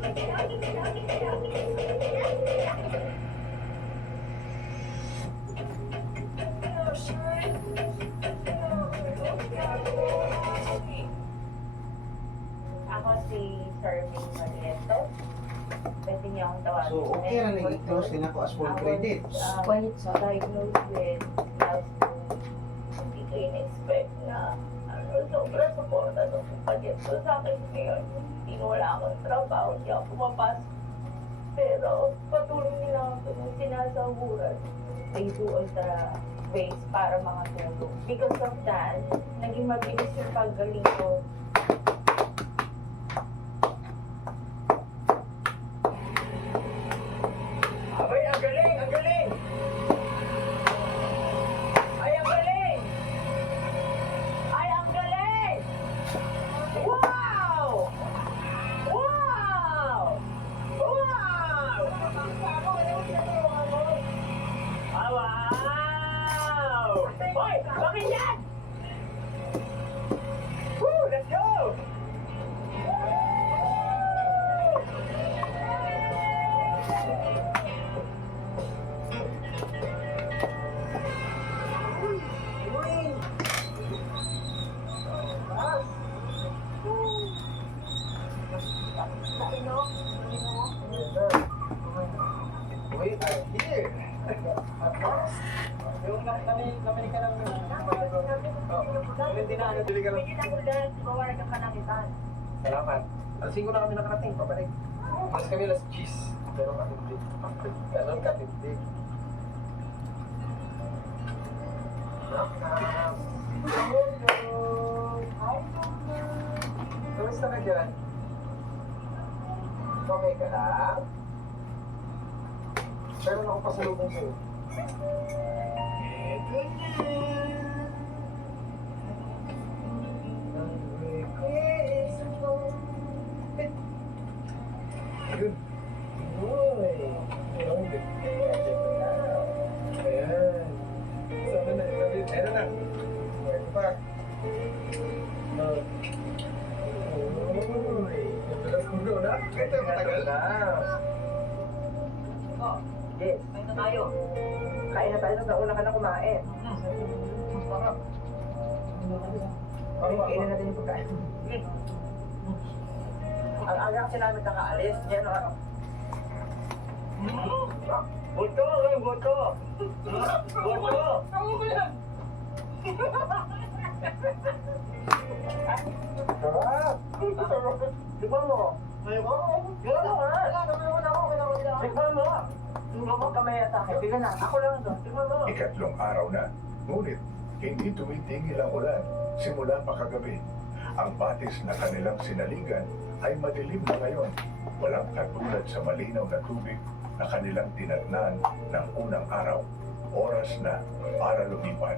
Ako si Serving Mariento. Pwede niyo akong tawagin. So, okay ra na i-close din ako as full credit. When it's diagnosed with milestone, hindi ko in-expect na sobrang suporta ng kumpanya ko sa akin ngayon. Hindi wala akong trabaho, hindi ako pumapasok. Pero patuloy nila ako ng sinasaburan. They do all the ways para makatulong. Because of that, naging mabilis yung paggaling ko. Abay, ang galing! Ang galing! Ay, ang galing! Ay, ang galing! Wow! Wow! Wow! Ah, wow! Hoy! Bakit yan? Woo! Let's go! We are here. Yung namili ka ng hindi na ano, bili ka ng... Pwede na ko dahil bawaran ng kanamitan. Salamat. Alasing ko na kami nakarating, pabalik. Mas kami alas cheese. Pero katindig. Ganon katindig. Kamusta ka dyan? Okay ka lang? Meron ako pasalubong sa'yo. Ito na. Ang request mo. Yun. Uy. Ang request mo na. Ayan. Sana na. Meron na. Meron pa. Uy. Madalas mo doon, ha? Ito, matagal na. Yes. Kain na tayo. Kain na tayo nung nauna ka na kumain. Mas parang. Kainin natin yung pagkain. Ang aga kasi namin nakaalis. Yan o. Buto! Buto! Buto! Sarap! Diba mo? Ayoko! Diba mo nga? Diba mo? Diba mo kamaya sa akin? Diba na? Ako lang ito. Diba mo? Ikatlong araw na, ngunit hindi tumitigil ang ulan simula pa kagabi. Ang batis na kanilang sinaligan ay madilim na ngayon. Walang katulad sa malinaw na tubig na kanilang tinatnan ng unang araw. Oras na para lumipad.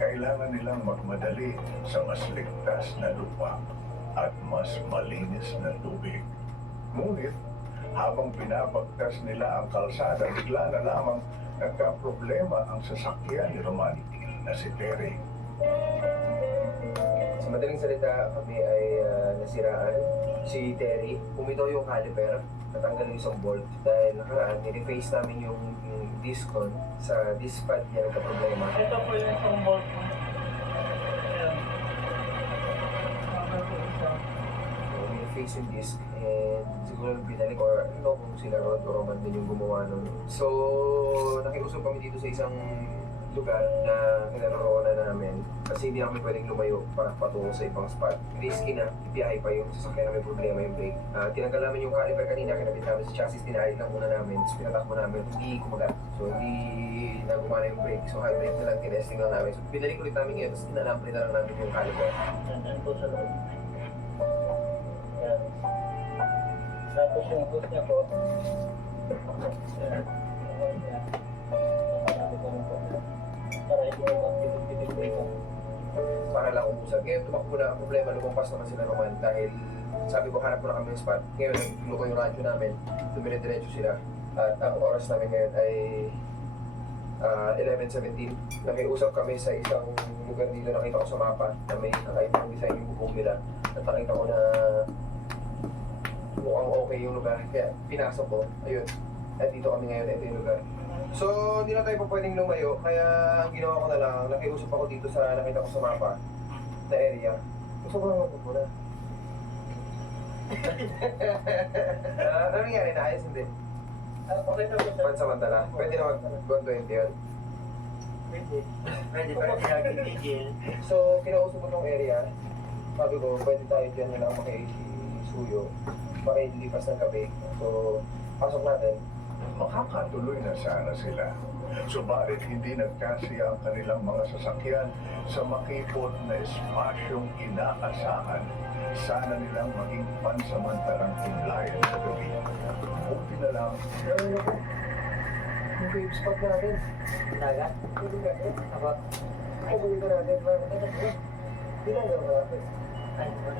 Kailangan nilang magmadali sa mas ligtas na lupa at mas malinis na tubig. Ngunit, habang pinapagtas nila ang kalsada, bigla na lamang nagka-problema ang sasakyan ni Roman na si Terry. Sa madaling salita, kami ay nasiraan. Si Terry, pumitaw yung caliper, natanggal yung isang bolt. Dahil nakaraan, nire-face namin yung discon sa disc pad niya nagka-problema. Ito po yung isang bolt mo. So, nire-face yung disc and siguro binalik or ano kung sila Rod o Roman din yung gumawa nun. So, nakiusap kami dito sa isang lugar na kinaroroonan namin kasi hindi namin pwedeng lumayo para patungo sa ibang spot. Risky na, biyahe pa yung sasakyan namin, problema yung brake. Tinanggal namin yung caliper kanina, kinabit namin sa chassis, tinahalik lang muna namin, tapos pinatakbo namin, hindi kumagat. So hindi na gumana yung brake, so high brake na lang, tinesting lang namin. So binalik ulit namin ngayon, tapos tinalampli na lang namin yung caliper. Nandun po sa loob. Yan. Tapos yung boost niya po. Yan. Yan. Marami ko rin po. Para hindi ko magpitig-pitig ko. Para lang umusad. Ngayon tumakbo na ang problema, lumampas naman sila Roman dahil sabi ko hanap ko na kami ng spot. Ngayon nagluko yung radyo namin, dumire-diretso sila. At ang oras namin ngayon ay 11:17. Nakiusap kami sa isang lugar dito, nakita ko sa mapa na may kakaibang design yung bubong nila. At nakita ko na mukhang okay yung lugar. Kaya pinasok ko. Ayun. At dito kami ngayon. Ito yung lugar. So, hindi na tayo pa pwedeng lumayo. Kaya ang ginawa ko na lang, nakiusap ako dito sa nakita ko sa mapa na area. Gusto ko lang muna. Ano nangyari na? Ayos hindi? Okay na ba? Pansamantala. Pwede na mag-120 yun. Pwede pa rin nagtitigil. So, kinausap ko tong area. Sabi ko, pwede tayo dyan na lang makisuyo. Makilipas ng gabi. So, pasok natin. Makakatuloy na sana sila. Subalit hindi nagkasiya ang kanilang mga sasakyan sa makipot na espasyong inaasahan. Sana nilang maging pansamantalang tinglayan sa gabi. Buti na lang, Yung wave spot natin. Dagat? Pwede ka eh. Ako, pumunta natin. Hindi lang naman natin. Ano ba?